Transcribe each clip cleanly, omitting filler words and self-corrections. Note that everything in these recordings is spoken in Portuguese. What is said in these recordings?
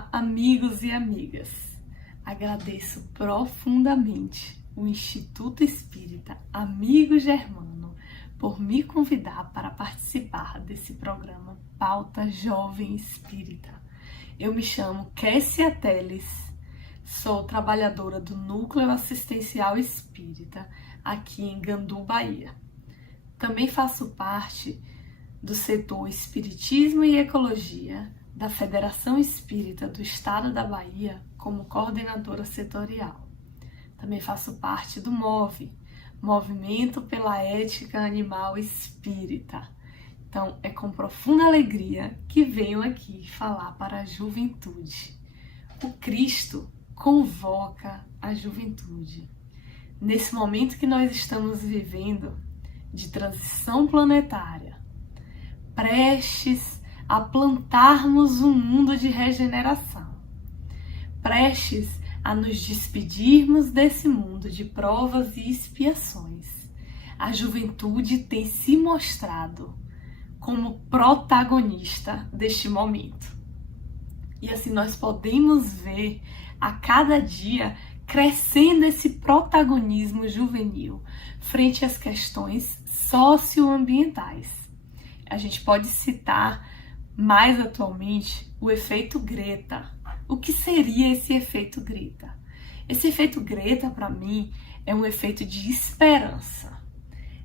Olá, amigos e amigas. Agradeço profundamente o Instituto Espírita Amigo Germano por me convidar para participar desse programa Pauta Jovem Espírita. Eu me chamo Kessia Teles, sou trabalhadora do Núcleo Assistencial Espírita aqui em Gandu, Bahia. Também faço parte do setor Espiritismo e Ecologia da Federação Espírita do Estado da Bahia como coordenadora setorial. Também faço parte do MOVE, Movimento pela Ética Animal Espírita. Então, é com profunda alegria que venho aqui falar para a juventude. O Cristo convoca a juventude. Nesse momento que nós estamos vivendo de transição planetária, prestes a plantarmos um mundo de regeneração, prestes a nos despedirmos desse mundo de provas e expiações, a juventude tem se mostrado como protagonista deste momento. E assim nós podemos ver a cada dia crescendo esse protagonismo juvenil frente às questões socioambientais. A gente pode citar mais atualmente o efeito Greta. O que seria esse efeito Greta? Esse efeito Greta, para mim, é um efeito de esperança.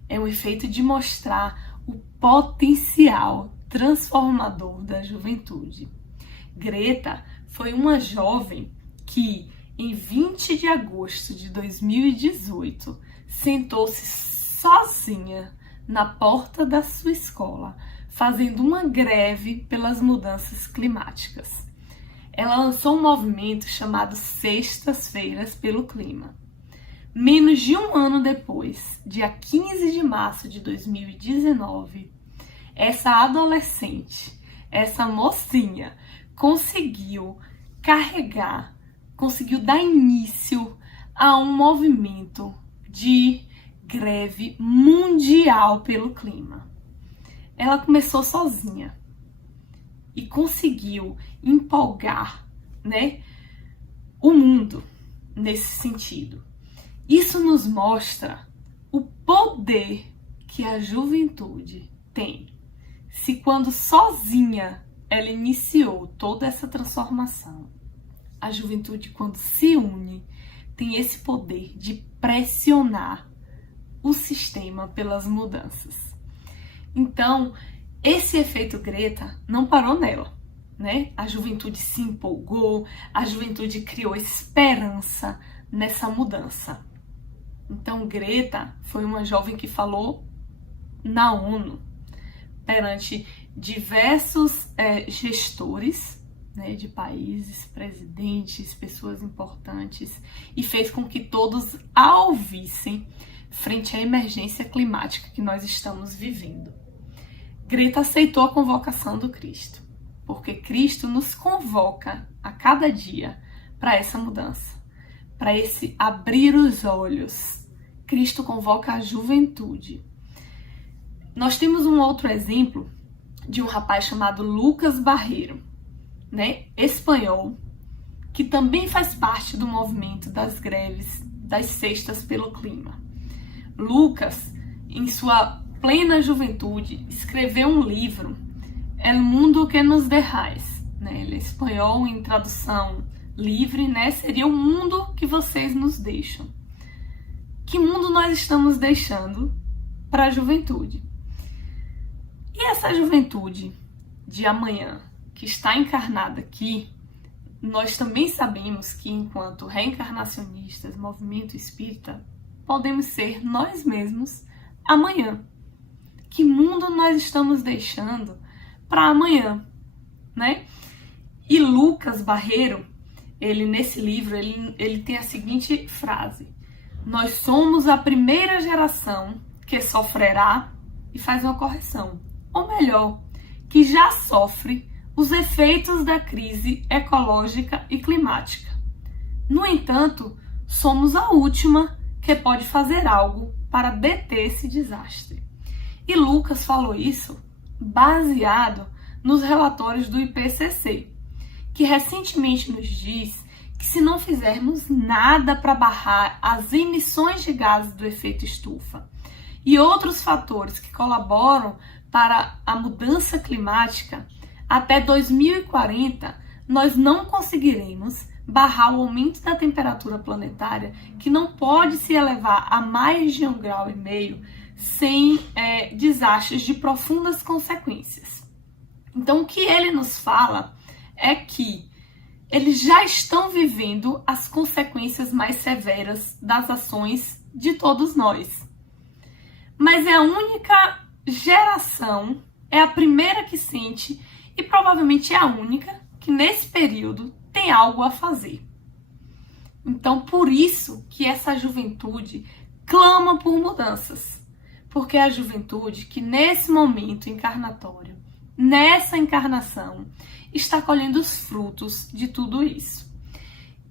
É um efeito de mostrar o potencial transformador da juventude. Greta foi uma jovem que, em 20 de agosto de 2018, sentou-se sozinha na porta da sua escola, fazendo uma greve pelas mudanças climáticas. Ela lançou um movimento chamado Sextas-feiras pelo Clima. Menos de um ano depois, dia 15 de março de 2019, essa adolescente, essa mocinha, conseguiu dar início a um movimento de greve mundial pelo clima. Ela começou sozinha e conseguiu empolgar, o mundo nesse sentido. Isso nos mostra o poder que a juventude tem. Se quando sozinha ela iniciou toda essa transformação, a juventude, quando se une, tem esse poder de pressionar o sistema pelas mudanças. Então, esse efeito Greta não parou nela, A juventude se empolgou, a juventude criou esperança nessa mudança. Então, Greta foi uma jovem que falou na ONU, perante diversos gestores, de países, presidentes, pessoas importantes, e fez com que todos a ouvissem frente à emergência climática que nós estamos vivendo. Greta aceitou a convocação do Cristo, porque Cristo nos convoca a cada dia para essa mudança, para esse abrir os olhos. Cristo convoca a juventude. Nós temos um outro exemplo de um rapaz chamado Lucas Barreiro, espanhol, que também faz parte do movimento das greves das Sextas pelo Clima. Lucas, em sua plena juventude, escreveu um livro, El Mundo que nos dejáis. Ele é espanhol, em tradução livre, seria o mundo que vocês nos deixam. Que mundo nós estamos deixando para a juventude? E essa juventude de amanhã, que está encarnada aqui, nós também sabemos que, enquanto reencarnacionistas, movimento espírita, podemos ser nós mesmos amanhã. Que mundo nós estamos deixando para amanhã, E Lucas Barreiro, nesse livro, ele tem a seguinte frase: nós somos a primeira geração que sofrerá e faz uma correção. Ou melhor, que já sofre os efeitos da crise ecológica e climática. No entanto, somos a última que pode fazer algo para deter esse desastre. E Lucas falou isso baseado nos relatórios do IPCC, que recentemente nos diz que se não fizermos nada para barrar as emissões de gases do efeito estufa e outros fatores que colaboram para a mudança climática, até 2040 nós não conseguiremos barrar o aumento da temperatura planetária, que não pode se elevar a mais de 1,5 grau sem desastres de profundas consequências. Então, o que ele nos fala é que eles já estão vivendo as consequências mais severas das ações de todos nós. Mas é a única geração, é a primeira que sente e provavelmente é a única que nesse período tem algo a fazer. Então, por isso que essa juventude clama por mudanças. Porque é a juventude que nesse momento encarnatório, nessa encarnação, está colhendo os frutos de tudo isso.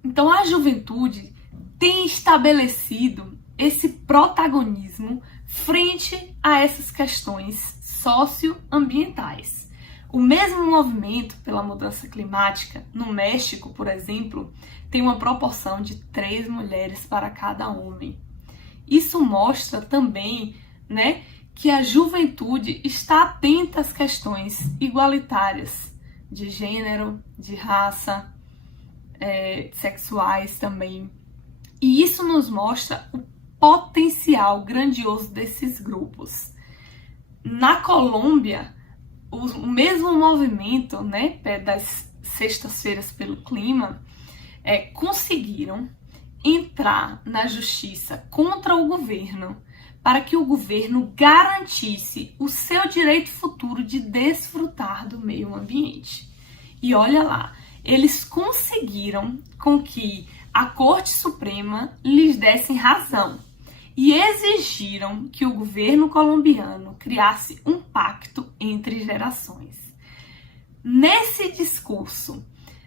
Então, a juventude tem estabelecido esse protagonismo frente a essas questões socioambientais. O mesmo movimento pela mudança climática, no México, por exemplo, tem uma proporção de 3 mulheres para cada homem. Isso mostra também, que a juventude está atenta às questões igualitárias de gênero, de raça, sexuais também. E isso nos mostra o potencial grandioso desses grupos. Na Colômbia, o mesmo movimento, das sextas-feiras pelo clima, conseguiram entrar na justiça contra o governo para que o governo garantisse o seu direito futuro de desfrutar do meio ambiente. E olha lá, eles conseguiram com que a Corte Suprema lhes desse razão e exigiram que o governo colombiano criasse um pacto entre gerações. Nesse discurso,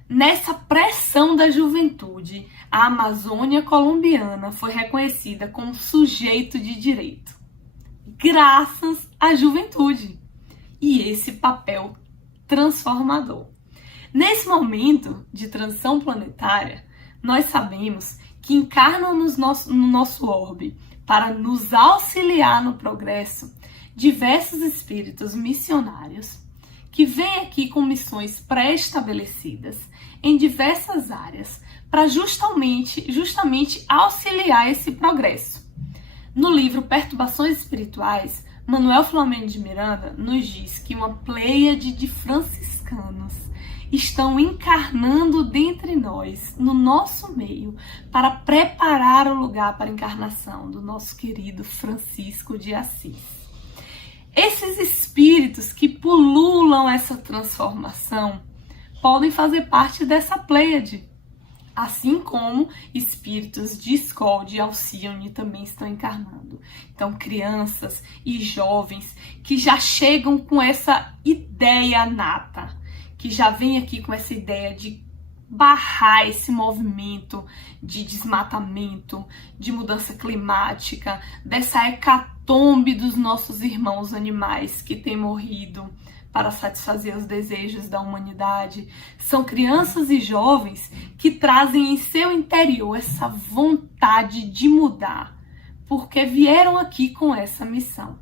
nessa pressão da juventude, a Amazônia colombiana foi reconhecida como sujeito de direito, graças à juventude e esse papel transformador. Nesse momento de transição planetária, nós sabemos que encarnam no nosso orbe para nos auxiliar no progresso diversos espíritos missionários que vêm aqui com missões pré-estabelecidas em diversas áreas para justamente auxiliar esse progresso. No livro Perturbações Espirituais, Manuel Filomeno de Miranda nos diz que uma pleiade de franciscanos estão encarnando dentre nós, no nosso meio, para preparar o lugar para a encarnação do nosso querido Francisco de Assis. Esses espíritos que pululam essa transformação podem fazer parte dessa pleiade, assim como espíritos de Skol, de Alcione também estão encarnando. Então, crianças e jovens que já chegam com essa ideia nata, que já vem aqui com essa ideia de barrar esse movimento de desmatamento, de mudança climática, dessa hecatombe dos nossos irmãos animais que têm morrido para satisfazer os desejos da humanidade. São crianças e jovens que trazem em seu interior essa vontade de mudar, porque vieram aqui com essa missão,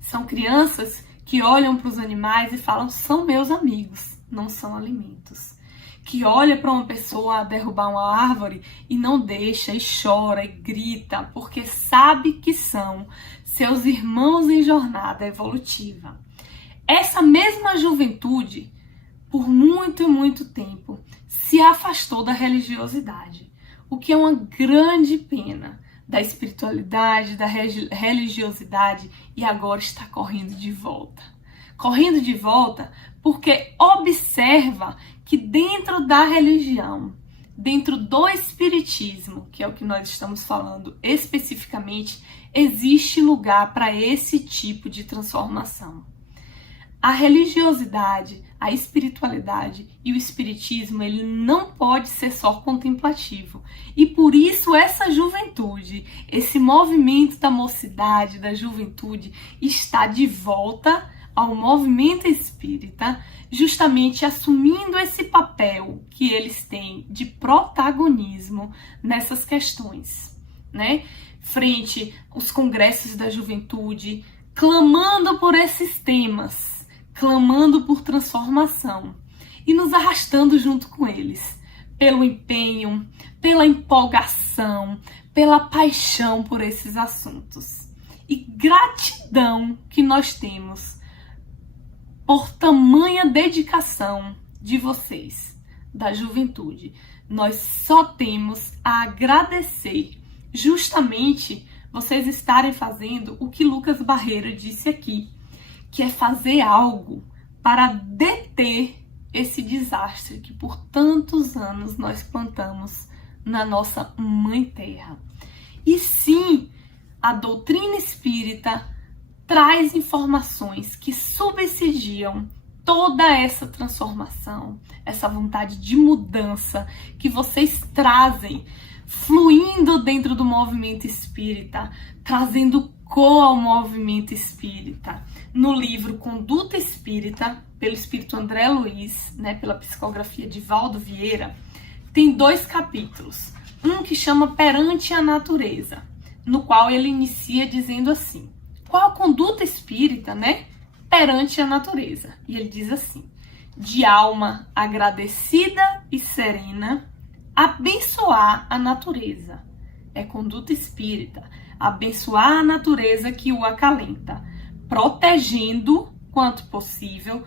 São crianças que olham para os animais e falam: são meus amigos, não são alimentos. Que olha para uma pessoa derrubar uma árvore e não deixa, e chora, e grita, porque sabe que são seus irmãos em jornada evolutiva. Essa mesma juventude, por muito e muito tempo, se afastou da religiosidade, o que é uma grande pena, da espiritualidade, da religiosidade, e agora está correndo de volta. Correndo de volta porque observa que dentro da religião, dentro do espiritismo, que é o que nós estamos falando especificamente, existe lugar para esse tipo de transformação. A religiosidade, a espiritualidade e o espiritismo, ele não pode ser só contemplativo. E por isso essa juventude, esse movimento da mocidade, da juventude, está de volta ao movimento espírita, justamente assumindo esse papel que eles têm de protagonismo nessas questões, né? Frente aos congressos da juventude, clamando por esses temas, clamando por transformação e nos arrastando junto com eles, pelo empenho, pela empolgação, pela paixão por esses assuntos. E gratidão que nós temos por tamanha dedicação de vocês, da juventude. Nós só temos a agradecer justamente vocês estarem fazendo o que Lucas Barreira disse aqui, que é fazer algo para deter esse desastre que por tantos anos nós plantamos na nossa mãe terra. E sim, a doutrina espírita traz informações que subsidiam toda essa transformação, essa vontade de mudança que vocês trazem, fluindo dentro do movimento espírita, trazendo cor ao movimento espírita. No livro Conduta Espírita, pelo espírito André Luiz, né, pela psicografia de Valdo Vieira, tem 2 capítulos. Um que chama Perante a Natureza, no qual ele inicia dizendo assim: qual a conduta espírita, né, perante a natureza? E ele diz assim: de alma agradecida e serena, abençoar a natureza. É conduta espírita, abençoar a natureza que o acalenta, protegendo, quanto possível,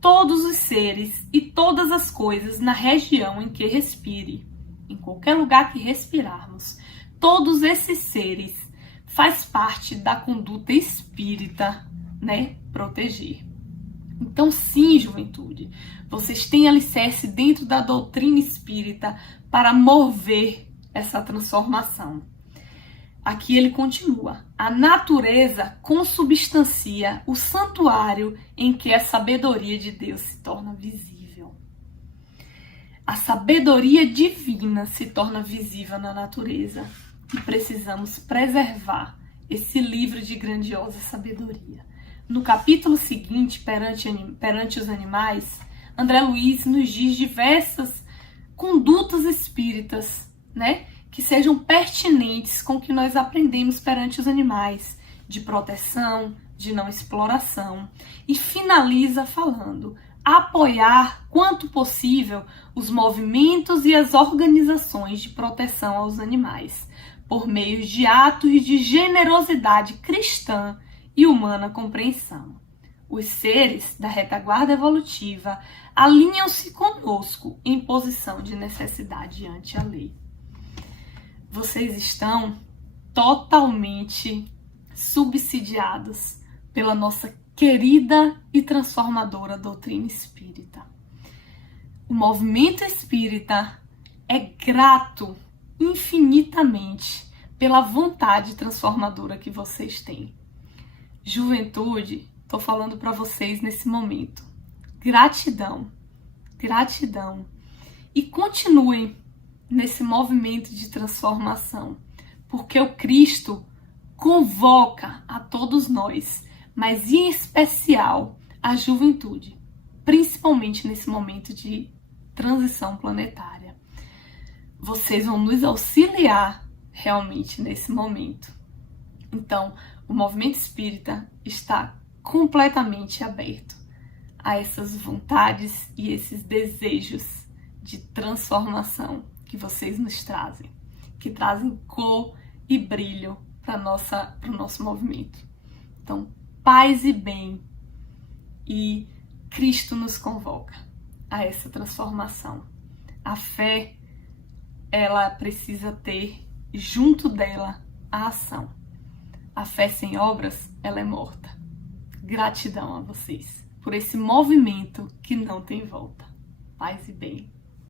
todos os seres e todas as coisas na região em que respire. Em qualquer lugar que respirarmos, todos esses seres faz parte da conduta espírita, né? Proteger. Então, sim, juventude, vocês têm alicerce dentro da doutrina espírita para mover essa transformação. Aqui ele continua: a natureza consubstancia o santuário em que a sabedoria de Deus se torna visível. A sabedoria divina se torna visível na natureza e precisamos preservar esse livro de grandiosa sabedoria. No capítulo seguinte, perante os animais, André Luiz nos diz diversas condutas espíritas, né, que sejam pertinentes com o que nós aprendemos perante os animais, de proteção, de não exploração, e finaliza falando: apoiar, quanto possível, os movimentos e as organizações de proteção aos animais, por meio de atos de generosidade cristã e humana compreensão. Os seres da retaguarda evolutiva alinham-se conosco em posição de necessidade ante a lei. Vocês estão totalmente subsidiados pela nossa querida e transformadora doutrina espírita. O movimento espírita é grato infinitamente pela vontade transformadora que vocês têm. Juventude, estou falando para vocês nesse momento: gratidão, gratidão, e continuem nesse movimento de transformação, porque o Cristo convoca a todos nós, mas em especial a juventude, principalmente nesse momento de transição planetária. Vocês vão nos auxiliar realmente nesse momento. Então, o movimento espírita está completamente aberto a essas vontades e esses desejos de transformação que vocês nos trazem, que trazem cor e brilho para o nosso movimento. Então, paz e bem, e Cristo nos convoca a essa transformação. A fé, ela precisa ter junto dela a ação. A fé sem obras, ela é morta. Gratidão a vocês por esse movimento que não tem volta. Paz e bem.